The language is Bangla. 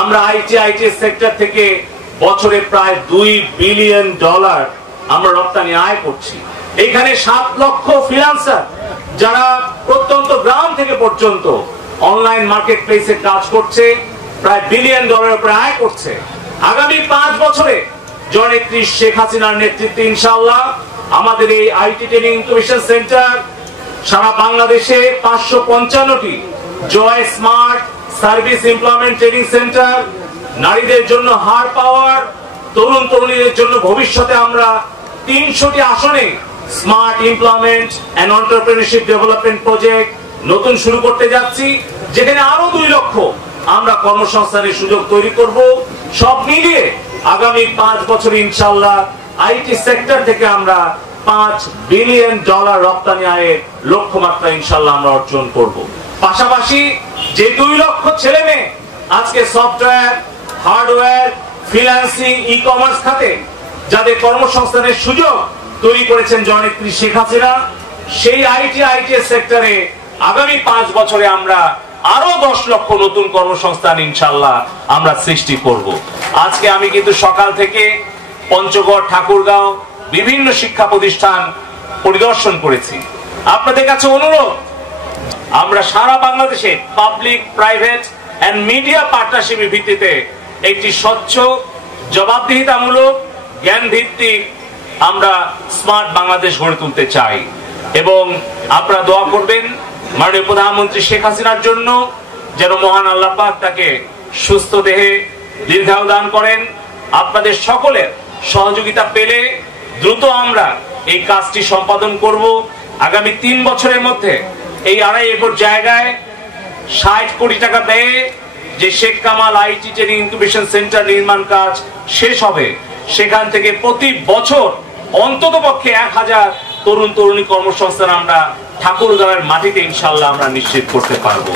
আমরা আইটি সেক্টর থেকে বছরে প্রায় $2 বিলিয়ন আমরা রপ্তানি আয় করছি। এখানে 7 লক্ষ ফ্রিল্যান্সার যারা প্রত্যন্ত গ্রাম থেকে পর্যন্ত অনলাইন মার্কেট প্লেসে কাজ করছে, প্রায় $1 বিলিয়ন উপরে আয় করছে। আগামী 5 বছরে জননেত্রী শেখ হাসিনার নেতৃত্বে ইনশাআল্লাহ আমাদের এই আইটি ট্রেনিং ইনকিউবেশন সেন্টার সারা বাংলাদেশে 555টি Joy smart service employment training centre, নারীদের জন্য হার পাওয়ার, তরুণ তরুণীদের জন্য ভবিষ্যতে আমরা 300টি আসনে smart employment and entrepreneurship development project নতুন শুরু করতে যাচ্ছি, যেখানে আরো 2 লক্ষ আমরা কর্মসংস্থানের সুযোগ তৈরি করব। সব মিলিয়ে আগামী 5 বছরে ইনশাআল্লাহ আইটি সেক্টর থেকে আমরা $5 বিলিয়ন রপ্তানি আয়ের লক্ষ্যমাত্রা ইনশাআল্লাহ আমরা অর্জন করব। পাশাপাশি যে 2 লক্ষ ছেলে মেয়ে আজকে software, hardware, freelancing, e commerce খাতে যাদের কর্মসংস্থানের সুযোগ তৈরি করেছেন জননেত্রী শেখ হাসিনা, সেই আইটি সেক্টরে আগামী 5 বছরে আমরা আরো 10 লক্ষ নতুন কর্মসংস্থান ইনশাআল্লাহ আমরা সৃষ্টি করব। আজকে আমি কিন্তু সকাল থেকে পঞ্চগড়, ঠাকুরগাঁও বিভিন্ন শিক্ষা প্রতিষ্ঠান পরিদর্শন করেছি। আপনাদের কাছে অনুরোধ, আমরা সারা বাংলাদেশে পাবলিক, প্রাইভেট এন্ড মিডিয়া পার্টনারশিপের ভিত্তিতে একটি স্বচ্ছ, জবাবদিহিতামূলক, জ্ঞান ভিত্তিক আমরা স্মার্ট বাংলাদেশ গড়ে তুলতে চাই। এবং আপনারা দোয়া করবেন মাননীয় প্রধানমন্ত্রী শেখ হাসিনার জন্য, যেন মহান আল্লাহ পাক তাকে সুস্থ দেহে দীর্ঘায়ু দান করেন। আপনাদের সকলের সহযোগিতা পেলে দ্রুত আমরা এই কাজটি সম্পাদন করব। আগামী 3 বছরের মধ্যে এই 2.5 একর জায়গায় 60 কোটি টাকা ব্যয়ে যে Sheikh Kamal IT training incubation centre নির্মাণ কাজ শেষ হবে, সেখান থেকে প্রতি বছর অন্ততপক্ষে 1000 তরুণ তরুণী কর্মসংস্থান আমরা ঠাকুরগাঁওয়ের মাটিতে ইনশাআল্লাহ আমরা নিশ্চিত করতে পারবো।